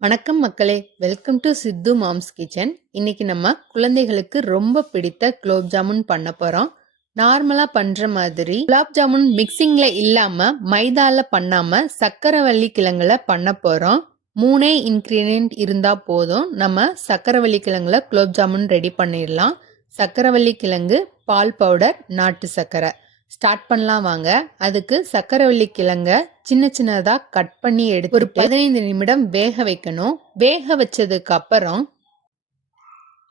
வணக்கம் மக்களே, welcome to Sithu mom's kitchen. இன்னைக்கு நம்ம குழந்தைகளுக்கு ரொம்ப பிடித்த குலோப் ஜாமுன் பண்ண போறோம். நார்மலா பண்ற மாதிரி குலாப் ஜாமுன் மிக்சிங்ல இல்லாம மைதால பண்ணாம சக்கரவள்ளி கிழங்குல பண்ண போறோம். 3 இன்கிரீடியன்ட் இருந்தா போதும், நம்ம சக்கரவள்ளி கிழங்குல குலோப் ஜாமுன் ரெடி பண்ணிடலாம். சக்கரவள்ளி கிழங்கு, பால் பவுடர், நாட்டு சக்கரை. ஸ்டார்ட் பண்ணலாம் வாங்க. அதுக்கு சக்கரவள்ளி கிழங்க சின்ன சின்னதா கட் பண்ணி எடுத்து ஒரு 15 நிமிடம் வேக வைக்கணும். வேக வச்சதுக்கு அப்புறம்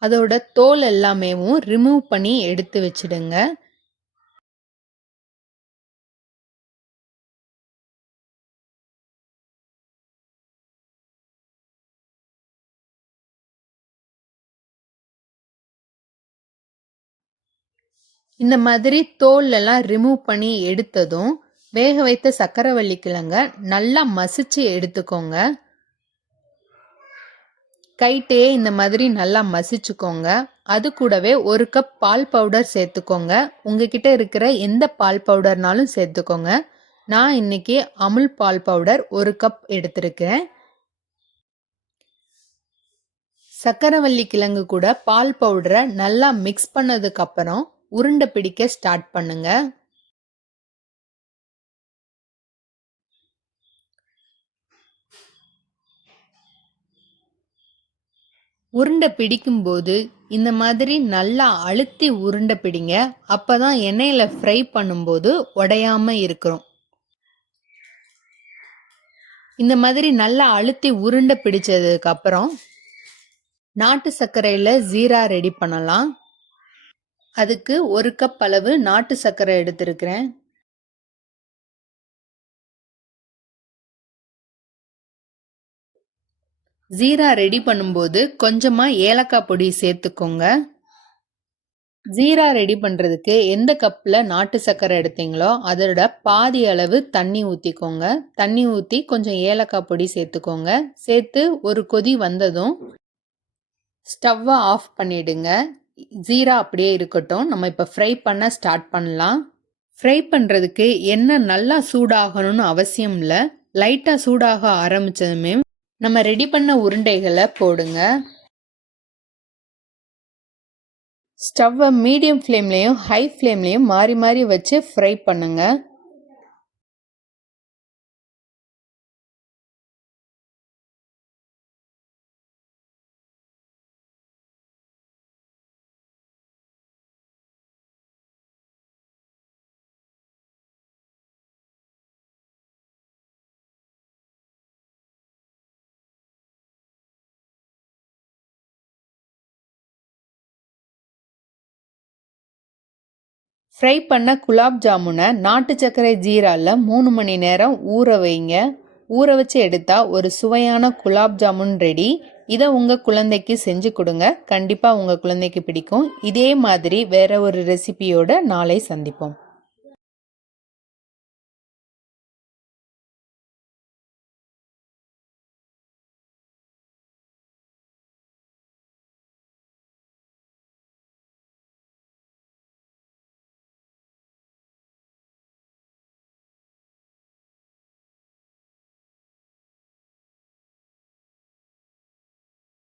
அதோட தோல் எல்லாமே ரிமூவ் பண்ணி எடுத்து வச்சிடுங்க. இந்த மாதிரி தோல் எல்லாம் ரிமூவ் பண்ணி எடுத்ததும் வேக வைத்த சக்கரவள்ளி கிழங்க நல்லா மசிச்சு எடுத்துக்கோங்க. கைட்டையே இந்த மாதிரி நல்லா மசிச்சுக்கோங்க. அது கூடவே 1 கப் பால் பவுடர் சேர்த்துக்கோங்க. உங்ககிட்ட இருக்கிற எந்த பால் பவுடர்னாலும் சேர்த்துக்கோங்க. நான் இன்னைக்கு அமுல் பால் பவுடர் 1 கப் எடுத்திருக்கேன். சக்கரவள்ளி கிழங்கு கூட பால் பவுடரை நல்லா மிக்ஸ் பண்ணதுக்கு அப்புறம் உருண்டை பிடிக்க ஸ்டார்ட் பண்ணுங்க. உருண்டை பிடிக்கும்போது இந்த மாதிரி நல்லா அழுத்தி உருண்டை பிடிங்க. அப்பதான் எண்ணெயில ஃப்ரை பண்ணும்போது உடையாம இருக்கும். இந்த மாதிரி நல்லா அழுத்தி உருண்டை பிடிச்சதுக்கு அப்புறம் நாட்டு சர்க்கரையில ஜீரா ரெடி பண்ணலாம். அதுக்கு 1 கப் அளவு நாட்டு சர்க்கரை எடுத்திருக்கிறேன். ஜீரா ரெடி பண்ணும்போது கொஞ்சமா ஏலக்காய் பொடி சேர்த்துக்கோங்க. ஜீரா ரெடி பண்ணுறதுக்கு எந்த கப்பில் நாட்டு சர்க்கரை எடுத்தீங்களோ அதோட பாதி அளவு தண்ணி ஊற்றிக்கோங்க. தண்ணி ஊற்றி கொஞ்சம் ஏலக்காய் பொடி சேர்த்துக்கோங்க. சேர்த்து ஒரு கொதி வந்ததும் ஸ்டவ்வை ஆஃப் பண்ணிடுங்க. ஜீரா அப்படியே இருக்கட்டும். நம்ம இப்போ ஃப்ரை பண்ண ஸ்டார்ட் பண்ணலாம். ஃப்ரை பண்ணுறதுக்கு எண்ணெய் நல்லா சூடாகணும்னு அவசியம் இல்லை. லைட்டாக சூடாக ஆரம்பித்ததுமே நம்ம ரெடி பண்ண உருண்டைகளை போடுங்க. ஸ்டவ்வை மீடியம் ஃப்ளேம்லேயும் ஹை ஃப்ளேம்லேயும் மாறி மாறி வச்சு ஃப்ரை பண்ணுங்க. ஃப்ரை பண்ண குலாப் ஜாமுனை நாட்டு சர்க்கரை ஜீரால 3 மணி நேரம் ஊற வைங்க. ஊற வச்சு எடுத்தா ஒரு சுவையான குலாப் ஜாமுன் ரெடி. இதை உங்கள் குழந்தைக்கு செஞ்சு கொடுங்க. கண்டிப்பாக உங்கள் குழந்தைக்கு பிடிக்கும். இதே மாதிரி வேற ஒரு ரெசிபியோட நாளை சந்திப்போம்.